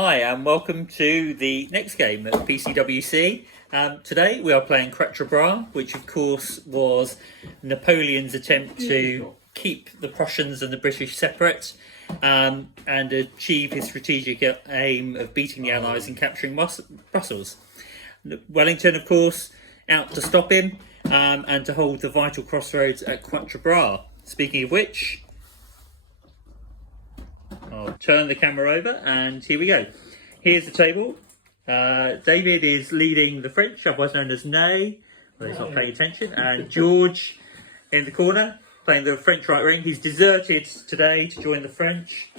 Hi and welcome to the next game at PCWC. Today we are playing Quatre, which of course was Napoleon's attempt to keep the Prussians and the British separate and achieve his strategic aim of beating the Allies and capturing Brussels. Wellington, of course, out to stop him and to hold the vital crossroads at Quatre. Speaking of which, I'll turn the camera over and here we go. Here's the table. David is leading the French, otherwise known as Ney, where he's not paying attention, and George in the corner playing the French right wing. He's deserted today to join the French.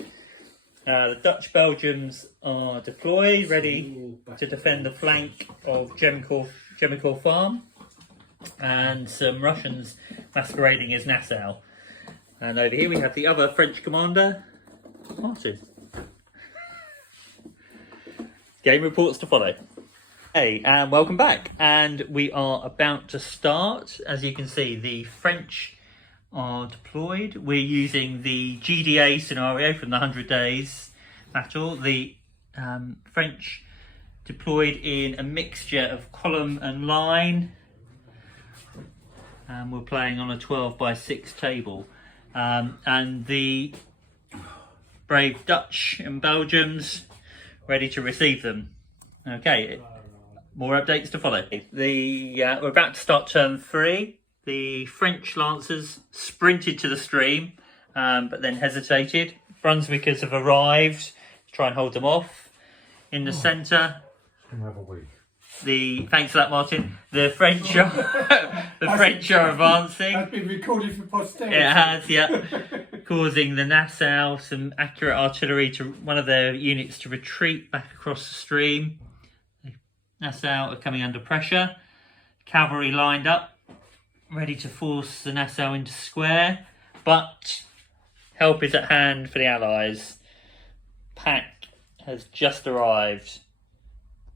The Dutch Belgians are deployed, ready to defend the flank of Gemicourt Farm, and some Russians masquerading as Nassau. And over here we have the other French commander, Martin. Game reports to follow. Hey, and welcome back. And we are about to start. As you can see, the French are deployed. We're using the GDA scenario from the 100 Days battle. The French deployed in a mixture of column and line. And we're playing on a 12x6 table. And the brave Dutch and Belgians ready to receive them. Okay, more updates to follow. We're about to start turn 3. The French lancers sprinted to the stream, but then hesitated. Brunswickers have arrived to try and hold them off. In the centre, thanks for that, Martin. The French are advancing. That's been recorded for posterity. It has, yeah. Causing the Nassau some accurate artillery to one of their units to retreat back across the stream. The Nassau are coming under pressure. Cavalry lined up, ready to force the Nassau into square, but help is at hand for the Allies. Pack has just arrived.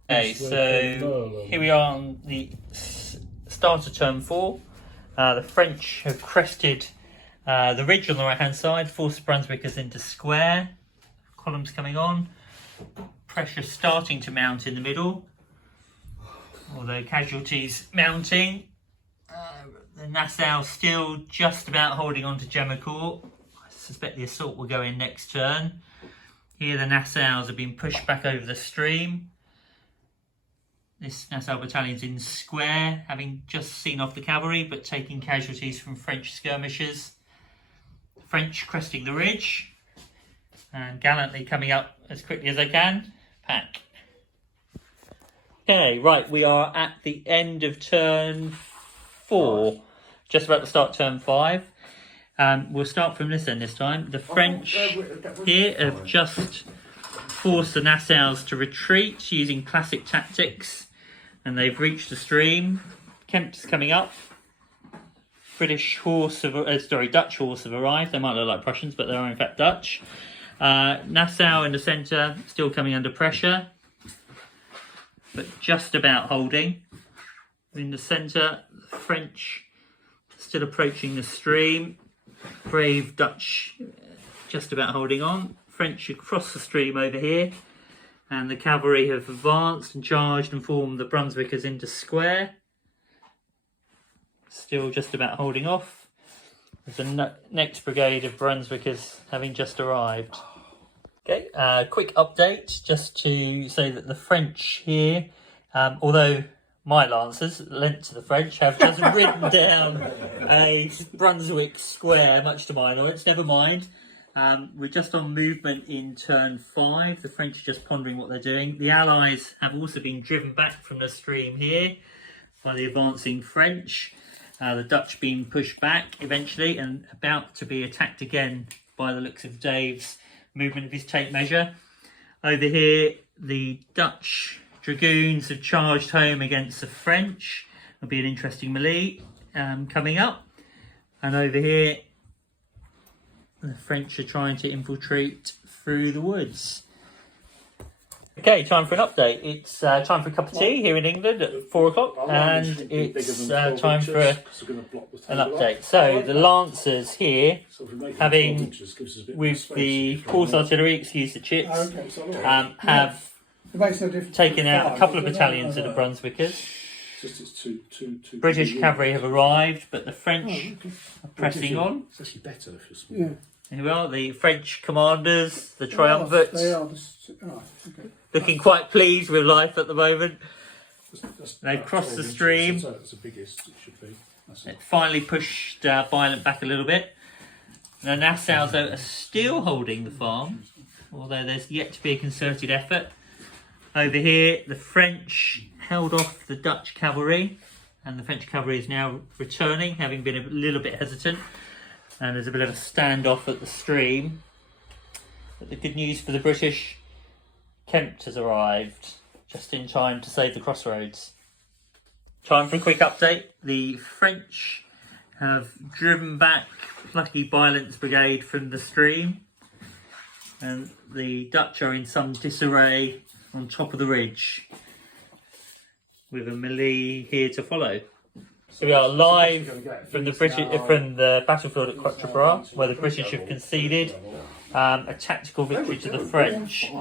Okay, so here we are on the start of turn 4. The French have crested the ridge on the right hand side, forced Brunswickers into square. Columns coming on. Pressure starting to mount in the middle, although casualties mounting. The Nassau still just about holding on to Gemicourt. I suspect the assault will go in next turn. Here the Nassaus have been pushed back over the stream. This Nassau battalion's in square, having just seen off the cavalry, but taking casualties from French skirmishers. The French cresting the ridge, and gallantly coming up as quickly as they can. Pack. Okay, right, we are at the end of turn 4, just about to start turn 5. We'll start from this end this time. The French here have just forced the Nassaus to retreat using classic tactics, and they've reached the stream. Kempt's coming up. Dutch horse have arrived. They might look like Prussians, but they are in fact Dutch. Nassau in the centre, still coming under pressure, but just about holding. In the centre, the French still approaching the stream. Brave Dutch just about holding on. French across the stream over here, and the cavalry have advanced and charged and formed the Brunswickers into square. Still just about holding off. There's the next brigade of Brunswickers having just arrived. Okay, quick update just to say that the French here, although my lancers, lent to the French, have just ridden down a Brunswick square, much to my annoyance. Never mind. We're just on movement in turn 5. The French are just pondering what they're doing. The Allies have also been driven back from the stream here by the advancing French. The Dutch being pushed back eventually and about to be attacked again by the looks of Dave's movement of his tape measure. Over here, the Dutch Dragoons have charged home against the French. There'll be an interesting melee coming up. And over here, the French are trying to infiltrate through the woods. Okay, time for an update. It's time for a cup of tea here in England at 4 o'clock, and it's time for an update. So the Lancers here, having with the Force Artillery, excuse the chips, have taken out a couple of battalions of the Brunswickers. British cavalry have arrived, but the French are pressing on. It's actually better if you're small. Here we are, the French commanders, the triumvirs. They are. Okay. Looking quite pleased with life at the moment. They've crossed the stream. That's the biggest it should be. It finally pushed Violent back a little bit. The Nassaus though are still holding the farm, although there's yet to be a concerted effort. Over here, the French held off the Dutch cavalry, and the French cavalry is now returning, having been a little bit hesitant. And there's a bit of a standoff at the stream. But the good news for the British, Kempt has arrived just in time to save the crossroads. Time for a quick update. The French have driven back Plucky Violent's brigade from the stream, and the Dutch are in some disarray on top of the ridge, with a melee here to follow. So we are live from the battlefield at Quatre, where the British have conceded. A tactical victory to the French.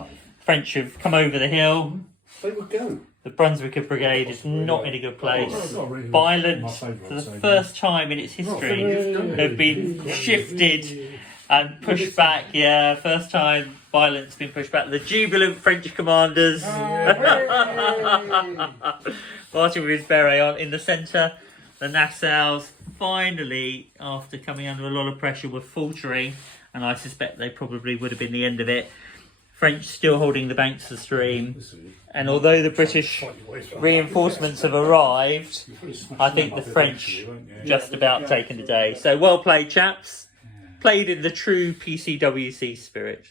French have come over the hill. The Brunswicker Brigade is not in a good place. Violent, for the first time in its history, have been shifted and pushed back. Yeah, first time Violent's been pushed back. The jubilant French commanders, marching with his beret on in the centre. The Nassaus finally, after coming under a lot of pressure, were faltering, and I suspect they probably would have been the end of it. French still holding the banks of the stream, and although the British reinforcements have arrived, I think the French just about taken the day. So well played, chaps. Played in the true PCWC spirit.